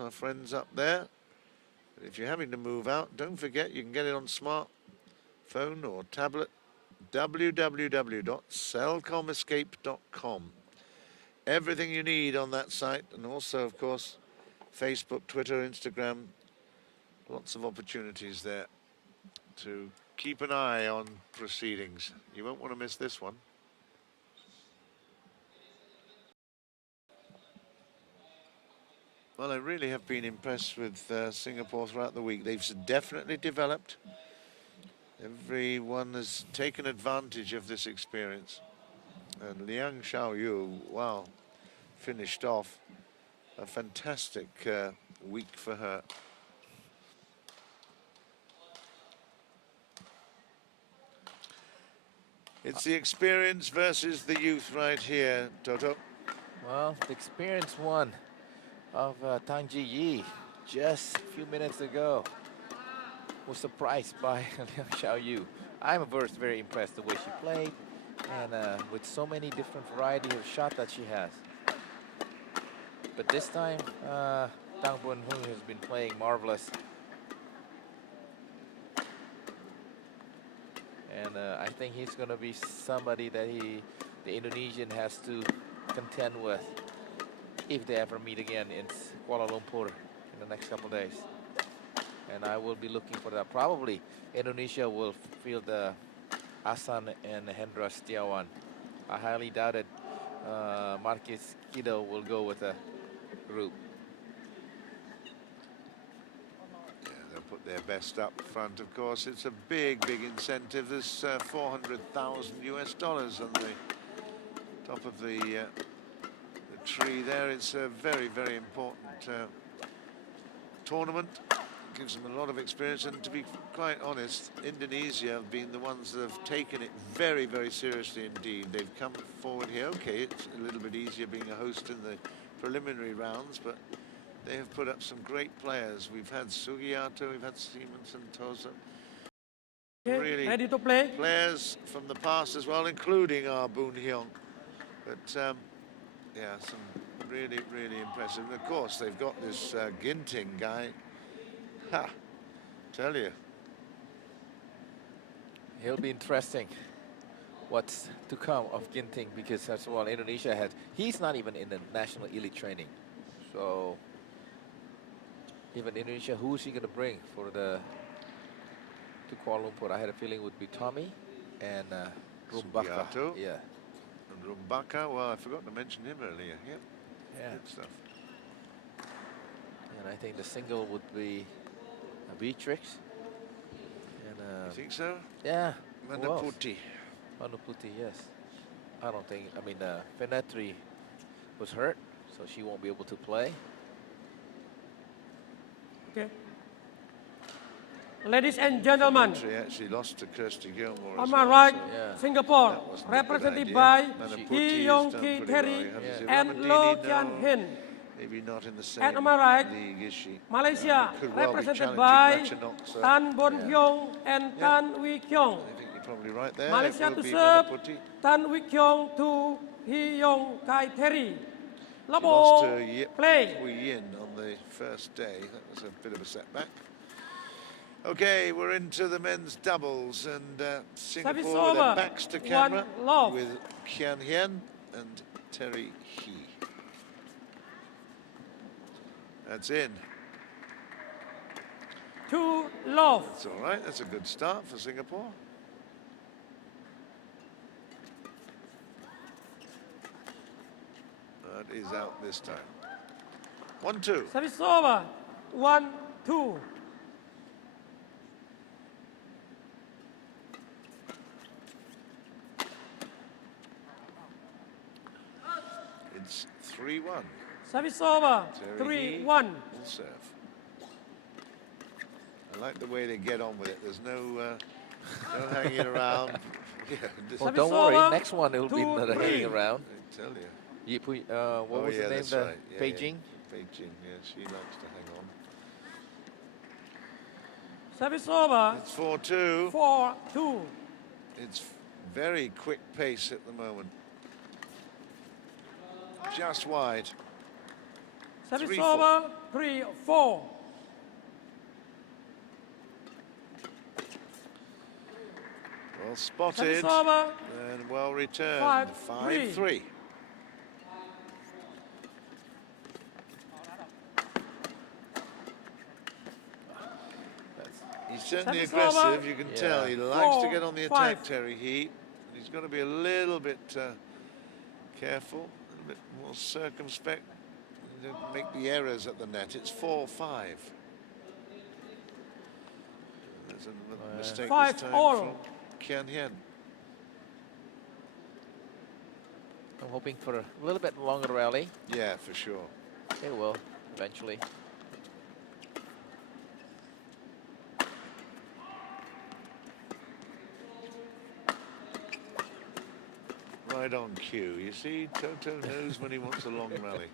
our friends up there. If you're having to move out, don't forget you can get it on smartphone or tablet. www.cellcomescape.com. Everything you need on that site, and also, of course, Facebook, Twitter, Instagram. Lots of opportunities there to keep an eye on proceedings. You won't want to miss this one. Well, I really have been impressed with Singapore throughout the week. They've definitely developed. Everyone has taken advantage of this experience. And Liang Xiaoyu, wow, finished off a fantastic week for her. It's the experience versus the youth right here, Toto. Well, the experienced one of Tang Ji just a few minutes ago was surprised by Liang Xiaoyu. I'm very impressed the way she played, and with so many different varieties of shot that she has. But this time, Tang Boon has been playing marvelous. And I think he's going to be somebody that the Indonesian has to contend with if they ever meet again in Kuala Lumpur in the next couple of days. And I will be looking for that. Probably Indonesia will field Asan and Hendra Setiawan. I highly doubt it. Marquis Kido will go with a group. Put their best up front, of course. It's a big incentive. There's $400,000 on the top of the tree there. It's a very important tournament. It gives them a lot of experience, and to be quite honest, Indonesia have been the ones that have taken it very seriously indeed. They've come forward here. Okay, it's a little bit easier being a host in the preliminary rounds, but they have put up some great players. We've had Sugiyato, we've had Simonson, Tosa. Really ready to play. Players from the past as well, including our Boon Heong. But yeah, some really impressive. And of course, they've got this Ginting guy. Ha! Tell you. He'll be interesting what's to come of Ginting, because that's what Indonesia had. He's not even in the national elite training. So even Indonesia, who is he going to bring for to Kuala Lumpur? I had a feeling it would be Tommy and Rumbaka. Sugiyato. Yeah. And Rumbaka, well, I forgot to mention him earlier. Yep. Yeah. Good stuff. And I think the single would be Beatrix. And, You think so? Yeah. Manaputi. Manaputi, yes. I don't think, I mean, Fenetri was hurt, so she won't be able to play. Okay. Ladies and gentlemen, She actually lost to Kirsty Gilmore. on as my well, right, so Yeah. Singapore, that wasn't a good represented idea. by Manaputi Yong, has done pretty well. K.T, You have Yeah. Ziramadini, and LOH no, Hean. maybe not in the same And on my right, league, is she? Malaysia, Could well be represented challenging by Ratchanok, so Tan Bon Yeah. Hyung and Yeah. Tan Wee Kiong. I think you're probably right there. Malaysia It will to be serve, Manaputi. Tan Wee Kiong to Y.K.T. She lost Labo, to play. Hui Yin on the first day. That was a bit of a setback. Okay, we're into the men's doubles, and Singapore with over. their backs to camera 1-love. with Kian Hean and Terry He. That's in. 2-love. That's all right. That's a good start for Singapore. That is out this time. 1-2. Service over. 1-2. It's 3-1. Service over. Terry He 3-1. will serve. I like the way they get on with it. There's no hanging around. Yeah, this, Well, Service don't worry, over. next one it'll be 2-3. not hanging around. I tell you. What was yeah, the name? that's The right. Yeah, Beijing? Yeah. Beijing, yeah, she likes to hang on. Service over. It's 4-2. 4-2. It's very quick pace at the moment. Just wide. Service 3-4. over, 3-4. Well spotted Service over, and well returned. 5-3. 5-3. He's certainly Service aggressive, over. you can Yeah. tell. He likes to 4, get on the 5. attack, Terry Heat. He's got to be a little bit careful, a little bit more circumspect. Don't make the errors at the net. It's 4-5. There's a mistake 5 this time all. from Kean. I'm hoping for a little bit longer rally. Yeah, for sure. It will eventually. Right on cue. You see, Toto knows when he wants a long rally.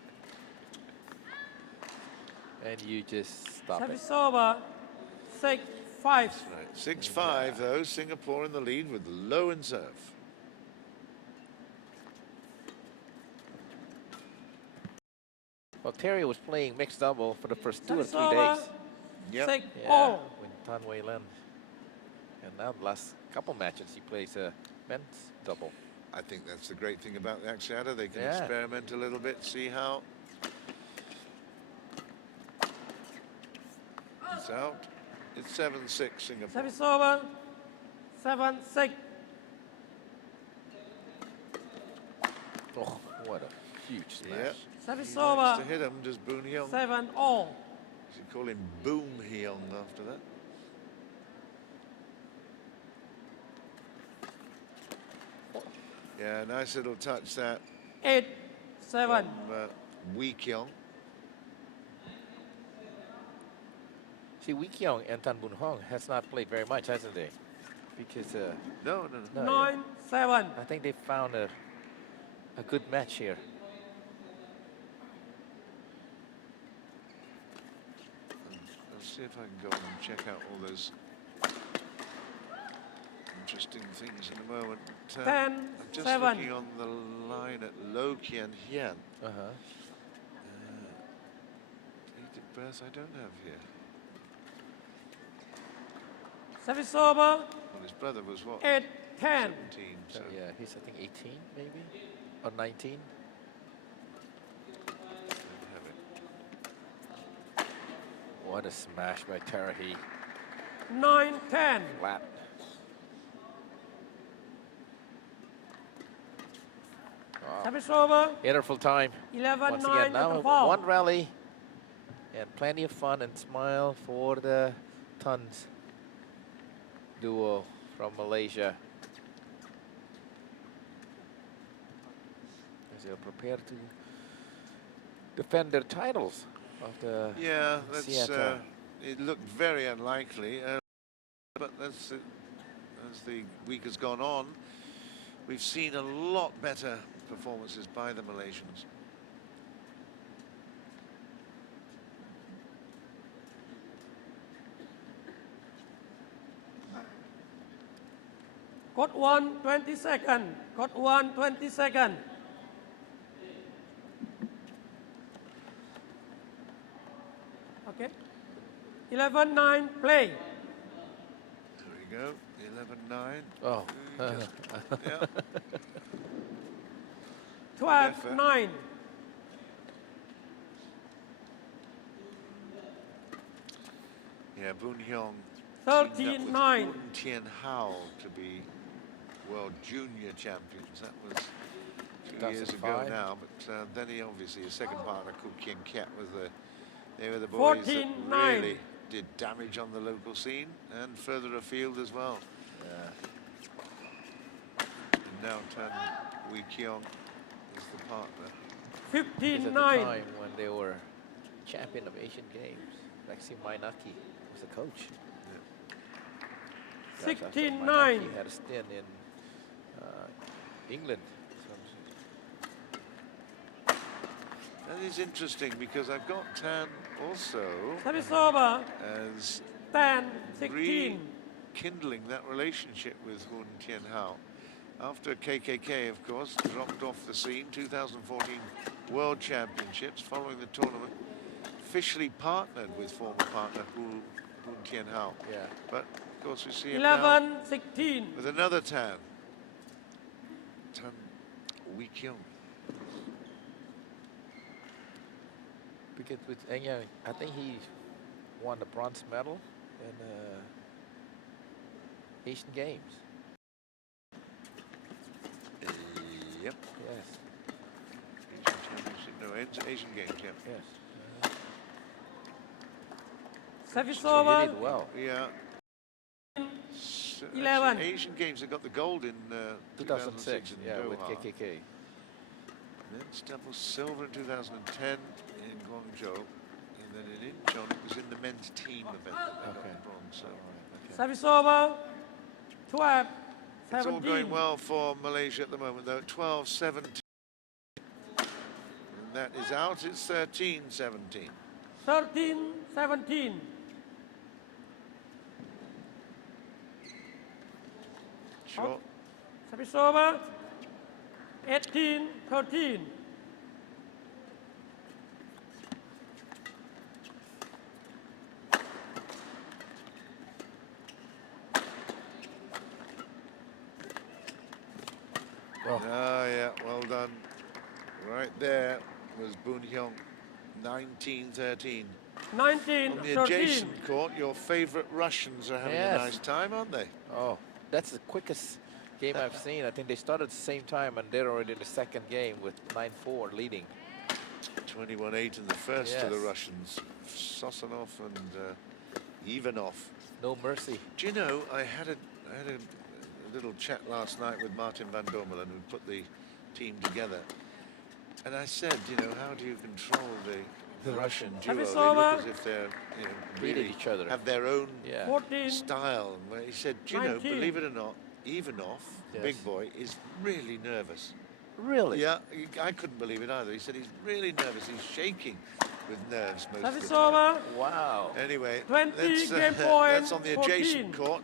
And you just stop it. Service over, 6-5. Right, 6-5 though. Singapore in the lead with low in serve. Well, Terry was playing mixed double for the first 2 or Service 3 over, days. Yep. 6 Yeah, all. with Tan Wei Len. And now the last couple matches he plays a men's double. I think that's the great thing about the Axiata. They can Yeah. experiment a little bit, see how it's out. It's 7-6 Singapore. Service over, 7-6. Oh, what a huge smash. Yeah. Service He likes over, to hit him, does Boon Heong. 7 all. You should call him Boom Heong after that. Yeah, nice little touch that 8-7. from Keong. See, Keong and Tan Boon Hong has not played very much, hasn't they? Because No. no, 9-7. I think they found a good match here. Let's see if I can go on and check out all those interesting things in a moment. I'm just 10-7. looking on the line at LOH and Hean. Uh-huh. Date of birth I don't have here. Service over, Well, his brother was what? 8-10. 17. So Yeah, he's I think 18 maybe, or 19. don't have it. What a smash by Tarahi. 9-10. Flat. Wow. Service over, Interval time. 11-9 Once again, at now the fall. one rally and plenty of fun and smile for the Tons duo from Malaysia as they'll prepare to defend their titles of the Yeah, that's Axiata. it looked very unlikely, but that's as the week has gone on, we've seen a lot better performances by the Malaysians. Got 1, 20 second. Got 1, 20 second. Okay. 11-9, play. There we go, 11-9. Oh, Yeah. 12-9. Yeah, Boon Heong 13-9. Tien Hao to be world junior champions. That was 2 years ago 2005. now, but then he obviously, his second partner, Kiong was they were the boys that 14-9. really did damage on the local scene and further afield as well. And now Tan Wei Keong is the partner. This at the 15-9. time when they were champion of Asian Games. Maxim Mainaki was the coach. Gosh, after 16-9. Mainaki had a stint in England. That is interesting because I've got Tan also Service over. as 10, 16. rekindling that relationship with Hoon Tien Hao. After KKK, of course, dropped off the scene, 2014 World Championships following the tournament. Officially partnered with former partner Boon Hao. Yeah. But of course we see him now 11-16. with another Tan Kiong. Because with Heong, I think he won the bronze medal in Asian Games. Yep. Yes. Asian Championship, no, Asian Games, yeah. Yes. Service So he over. did well. Yeah. 11. Actually, Asian Games, they got the gold in 2006 in yeah, Doha. with K.K. Men's doubles silver in 2010 in Guangzhou. And then in Incheon, it was in the men's team event that they got the bronze. So Service over. 12. it's all going 17. well for Malaysia at the moment, though. 12-17. And that is out. It's 13-17. 13-17. Short. Service over. 18-13. Oh. Ah, yeah, well done. Right there was Boon Heong, 19-13. 19-13. On the adjacent court, your favourite Russians are having Yes. a nice time, aren't they? Oh, that's the quickest game I've seen. I think they started at the same time, and they're already in the second game with 9-4 leading. 21-8 in the first to the Yes. Russians. Sosanov and Ivanov. No mercy. Do you know, I had a little chat last night with Martin van Dormelen, who put the team together. And I said, you know, how do you control the Russian duo? Have They you look saw as if they're, you know, Beating really each other. have their own Yeah. 14. style. Where he said, do you know, 19. believe it or not, Ivanov, the Yes. big boy, is really nervous. Really? Yeah, I couldn't believe it either. He said he's really nervous. He's shaking with nerves most of Service the time. over. Wow. Anyway, 20, that's, game point, that's on the adjacent 14. court.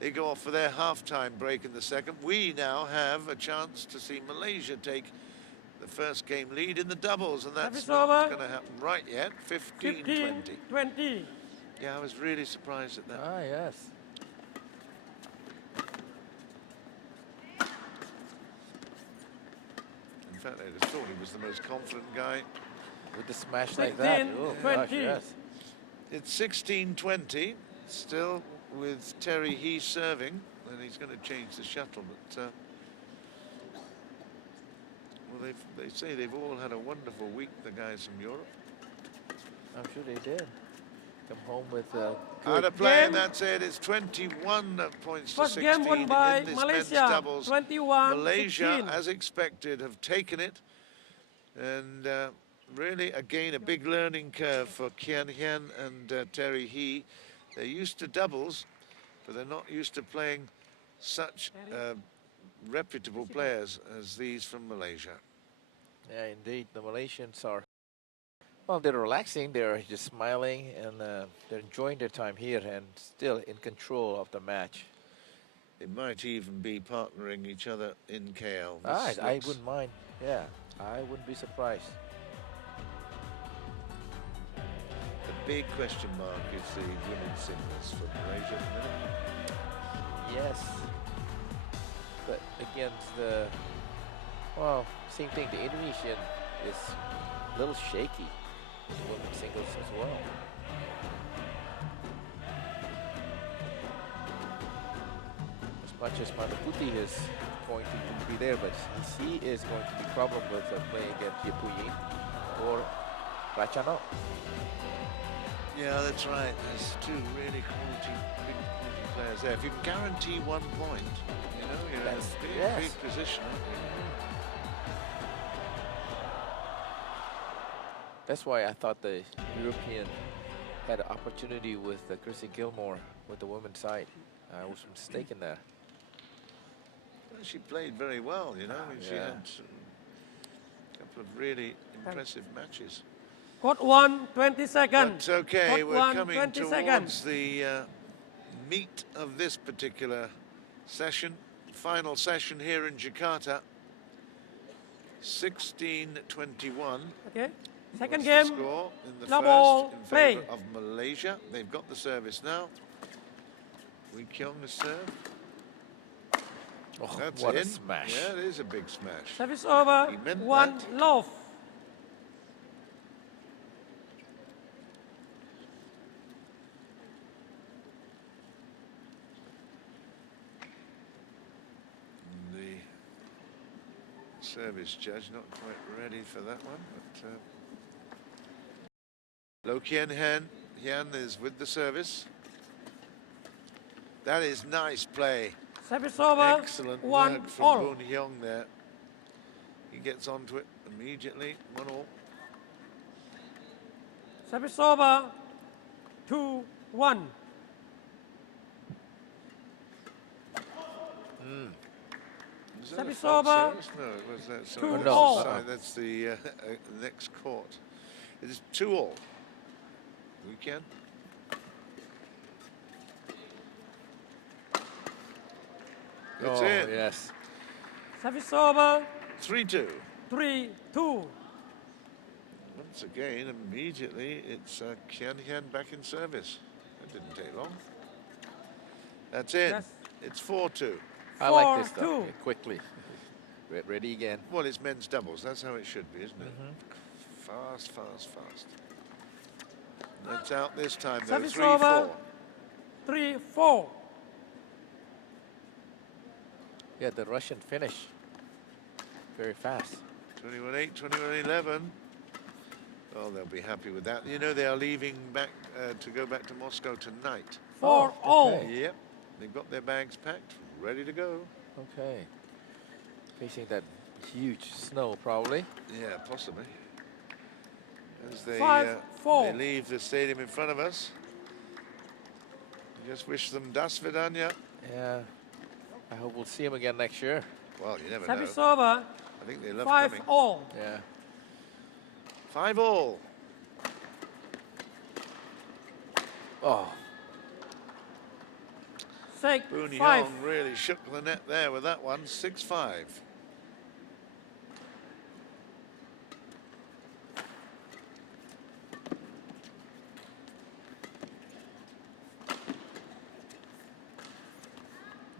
They go off for their half-time break in the second. We now have a chance to see Malaysia take the first game lead in the doubles, and that's Service not over. going to happen right yet. 15-20. 15-20. Yeah, I was really surprised at that. Ah, yes. In fact, I just thought he was the most confident guy. With the smash like that. 16, Oh, gosh, 20. yes. It's 16-20, still with Terry He serving, and he's going to change the shuttle, but well, they say they've all had a wonderful week, the guys from Europe. I'm sure they did. Come home with Out good. of play, and Game. that's it. It's 21 points First to game 16 won by in this men's Malaysia. doubles. 21-16. Malaysia, as expected, have taken it, and really, again, a big learning curve for Kian Hean and Terry He. They're used to doubles, but they're not used to playing such reputable players as these from Malaysia. Yeah, indeed. The Malaysians are, well, they're relaxing. They're just smiling, and they're enjoying their time here and still in control of the match. They might even be partnering each other in KL. Ah, This I looks- wouldn't mind. Yeah, I wouldn't be surprised. The big question mark is the women's singles for Malaysia at the minute. Yes. But against the, well, same thing. The Indonesian is a little shaky in the women's singles as well. As much as Manaputi is going to be there, but he is going to be problem with playing against Yepuyin or Rachano. Yeah, that's right. There's two really big quality players there. If you can guarantee 1 point, you know, you're in That's- a big, yes. big position. aren't you? That's why I thought the European had an opportunity with Chrissy Gilmore with the women's side. I was mistaken there. Well, she played very well, you know. She Yeah. had a couple of really impressive matches. Court 1, 20 seconds. But okay, Court we're 1, coming 20 towards seconds. the meat of this particular session. Final session here in Jakarta. 16-21. Okay. Second was game. the score in the Love first ball, in play. favour of Malaysia. They've got the service now. Kiong is served. Oh, That's what in. a smash. Yeah, it is a big smash. Service over. He meant 1 that. love. The service judge not quite ready for that one, but Hean is with the service. That is nice play. Service over. Excellent 1 work from all. Boon Heong there. He gets onto it immediately. 1-all. Service over. 2-1. Is that a Service fault over. service? No, it was that. Two Sorry, all. sorry, that's the next court. It is 2-all. We can. It's Oh, in. yes. Service over. 3-2. 3-2. Once again, immediately, it's Hean back in service. That didn't take long. That's in. Yes. It's 4-2. I like this 4-2. stuff. Okay, quickly. Get ready again. Well, it's men's doubles. That's how it should be, isn't it? Fast, fast, fast. That's out this time, though. Service 3-4. over. 3-4. Yeah, the Russian finish. Very fast. 21-8, 21-11. Oh, they'll be happy with that. You know, they are leaving back to go back to Moscow tonight. 4 all. okay. Yep. They've got their bags packed, ready to go. Okay. Facing that huge snow, probably. Yeah, possibly. As they 5-4. they leave the stadium in front of us. Just wish them das vidanya. Yeah. I hope we'll see him again next year. Well, you never Service know. over. I think they love 5 coming. all. Yeah. 5-all. Oh, 6 Boon 5. Heong really shook the net there with that one. 6-5.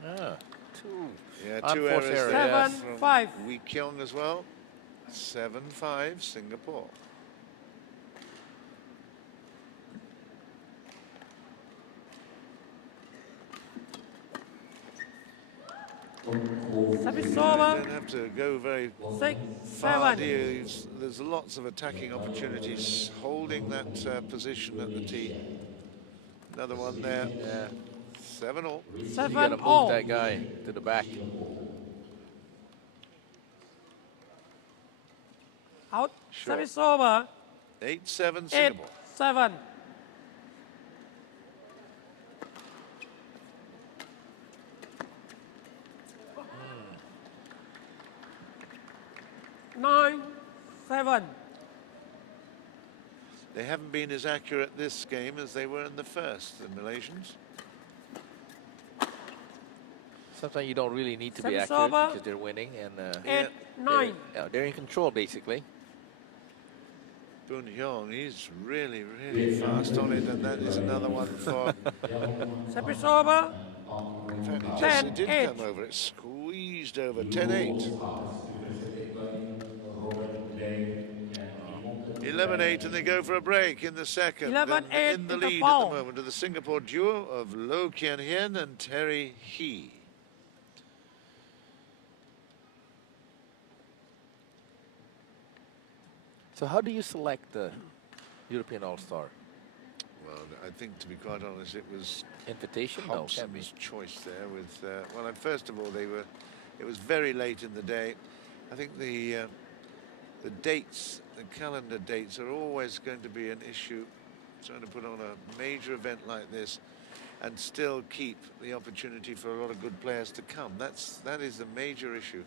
ah, two. Yeah, 2 Unforced errors error, there yes. from 7-5. Kiong as well. 7-5 Singapore. Service You over. don't have to go very 6 far, 7. do you? There's lots of attacking opportunities holding that position at the tee. Another one there. Yeah. 7-all. You 7 gotta move all. that guy to the back. Out. Sure. Service over. 8-7 8 Singapore. 7. Nine, 7. They haven't been as accurate this game as they were in the first, the Malaysians. Sometimes you don't really need to be Service accurate over. because they're winning and 8 Yeah. 9. they're in control basically. Boon Heong, he's really, really fast on it, and that is another one for. Service over. In fact, it 10, did 8. come over. It squeezed over. 10-8. 11-8, and they go for a break in the second. 11-8 And in the with the lead foul. at the moment of the Singapore duo of Loh Kian Hien and Terry He. So how do you select the European All-Star? Well, I think, to be quite honest, it was Invitation? No, can't be. Hobson's choice there with, well, and first of all, it was very late in the day. I think the dates, the calendar dates are always going to be an issue, trying to put on a major event like this and still keep the opportunity for a lot of good players to come. That is the major issue.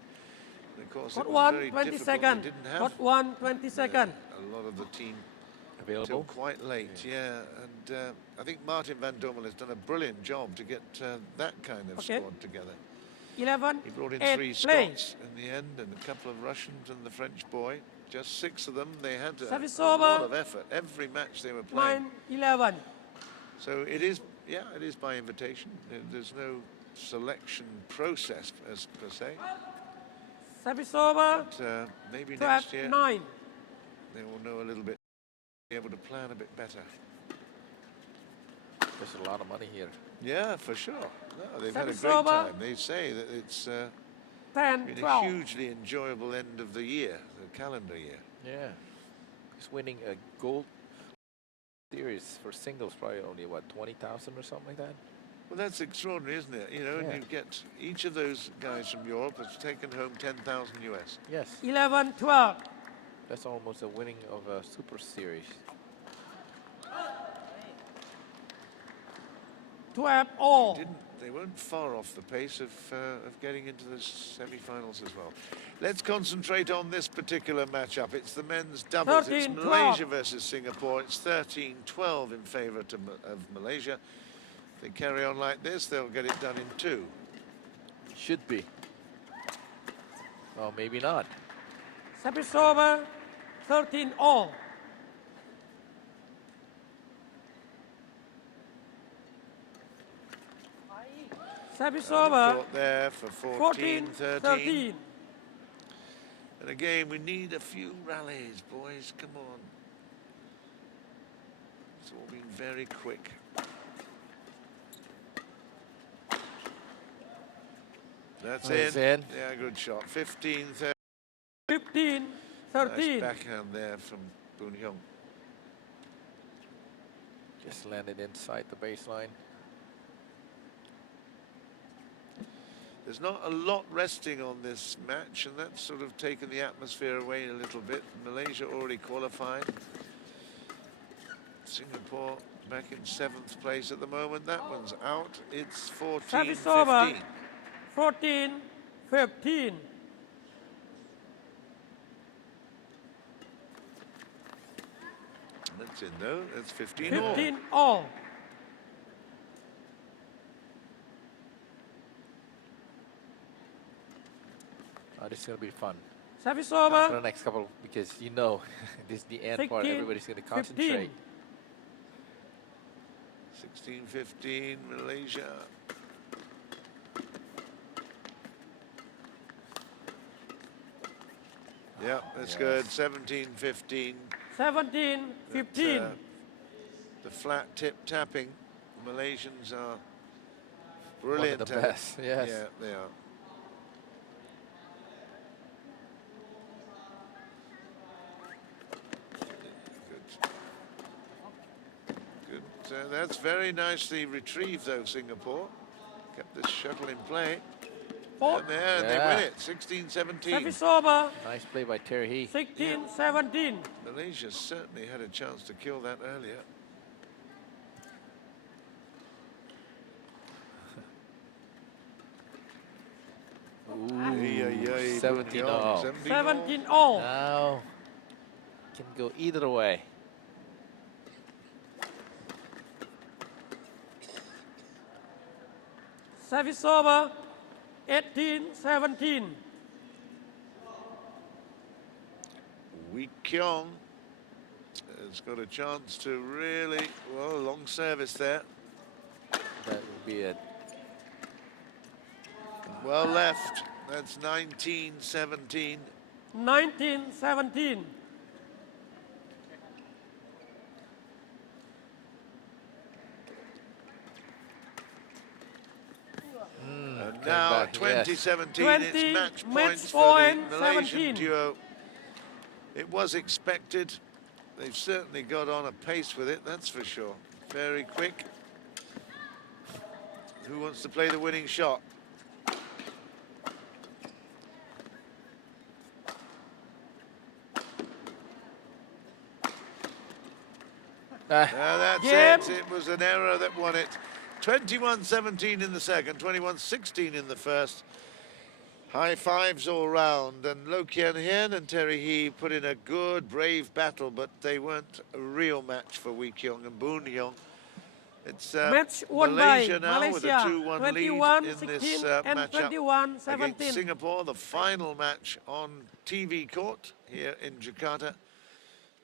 And of course, Got it was 1, very 20 difficult. second. They didn't have Got 1, 20 second. a lot of the team till Available? quite late, yeah. And I think Martin van Dommel has done a brilliant job to get that kind of Okay. squad together. 11, He brought in 8, 3 play. Scots in the end and a couple of Russians and the French boy. Just 6 of them. They had Service a lot over. of effort every match they were playing. 9, 11. So it is, yeah, it is by invitation. There's no selection process per se. Service over. But maybe 12, next year 9. they will know a little bit, be able to plan a bit better. There's a lot of money here. Yeah, for sure. No, they've had a Service great over. time. They say that it's 10, been a 12. hugely enjoyable end of the year, the calendar year. Yeah. He's winning a gold series for singles, probably only, what, 20,000 or something like that? Well, that's extraordinary, isn't it? You know, Yeah. and you get each of those guys from Europe has taken home 10,000 US. Yes. 11, 12. That's almost a winning of a super series. 12, all. They weren't far off the pace of getting into the semi-finals as well. Let's concentrate on this particular matchup. It's the men's doubles. 13, it's 12. Malaysia versus Singapore. It's 13-12 in favour of Malaysia. If they carry on like this, they'll get it done in 2. Should be. Oh, maybe not. Service over. 13, all. Service over. Caught there for 14, 14-13. 13. And again, we need a few rallies, boys. Come on. It's all been very quick. That's That's in. in. Yeah, good shot. 15-13. 15, Nice 13. backhand there from Boon Heong. Just landed inside the baseline. There's not a lot resting on this match, and that's sort of taken the atmosphere away a little bit. Malaysia already qualified. Singapore back in 7th place at the moment. That one's out. It's 14-15. Service over. 14, 15. That's in though. That's 15 all. 15, all. Oh, this is going to be fun. Service For the over. next couple, because you know, this is the end part. 16, Everybody's going to 15. concentrate. 16-15, Malaysia. Yeah, that's good. 17-15. 17, 15. The flat tip tapping. Malaysians are One brilliant of the at it. best, yes. Yeah, they are. Good. So that's very nicely retrieved, though, Singapore. Kept this shuttle in play. Four. And there, they Yeah. win it. 16-17. Service over. Nice play by Terry Hean. 16, 17. Malaysia certainly had a chance to kill that earlier. Ooh, 17 17 all. 17, all. Now, can go either way. Service over. 18, 17. Kiong has got a chance to really, well, long service there. That would be it. Well left. That's 19-17. 19, 17. And came now back, yes. 20-17, 20, it's match match points for point, the Malaysian 17. duo. It was expected. They've certainly got on a pace with it, that's for sure. Very quick. Who wants to play the winning shot? That's Game. it. It was an error that won it. 21-17 in the second, 21-16 in the first. High fives all round, and Hean and Terry HEE put in a good, brave battle, but they weren't a real match for Y.K.T and Boon. It's Match won Malaysia by now with a Malaysia, 2-1 lead 21-16 in this and matchup 21-17. against Singapore, the final match on TV court here in Jakarta.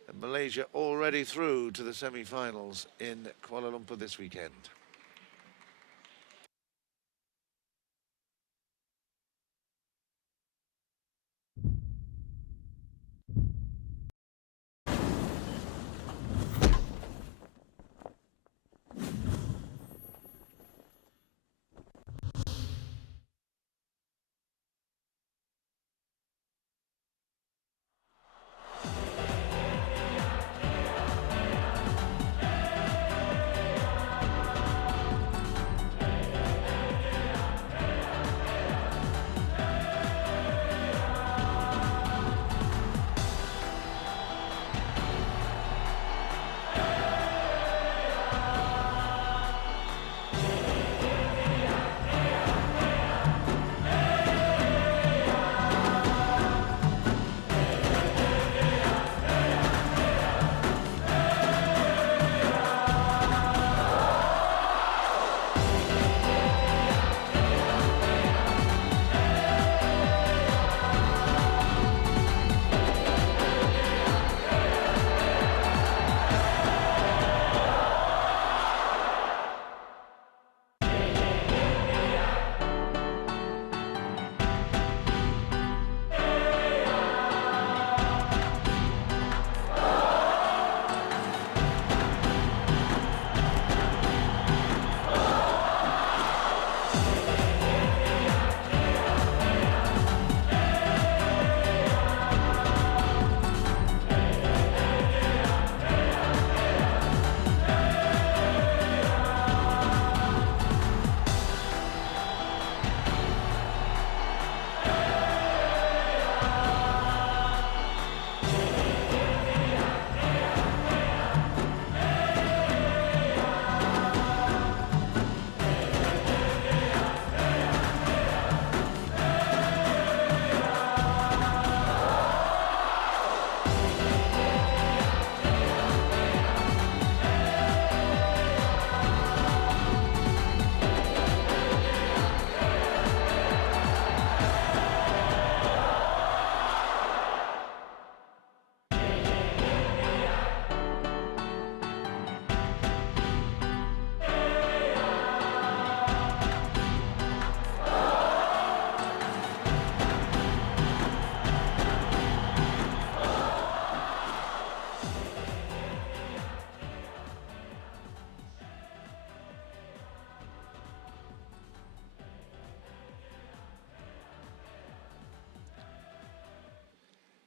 And Malaysia already through to the semi-finals in Kuala Lumpur this weekend.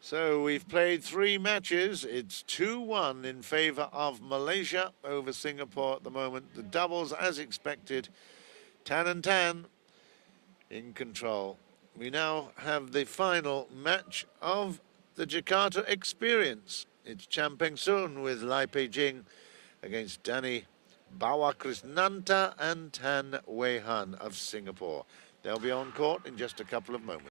So we've played 3 matches. It's 2-1 in favour of Malaysia over Singapore at the moment. The doubles, as expected, Tan and Tan in control. We now have the final match of the Jakarta experience. It's Champeng Soon with Lai Pei-jing against Danny Bawakrisnanta and Tan Wei Han of Singapore. They'll be on court in just a couple of moments.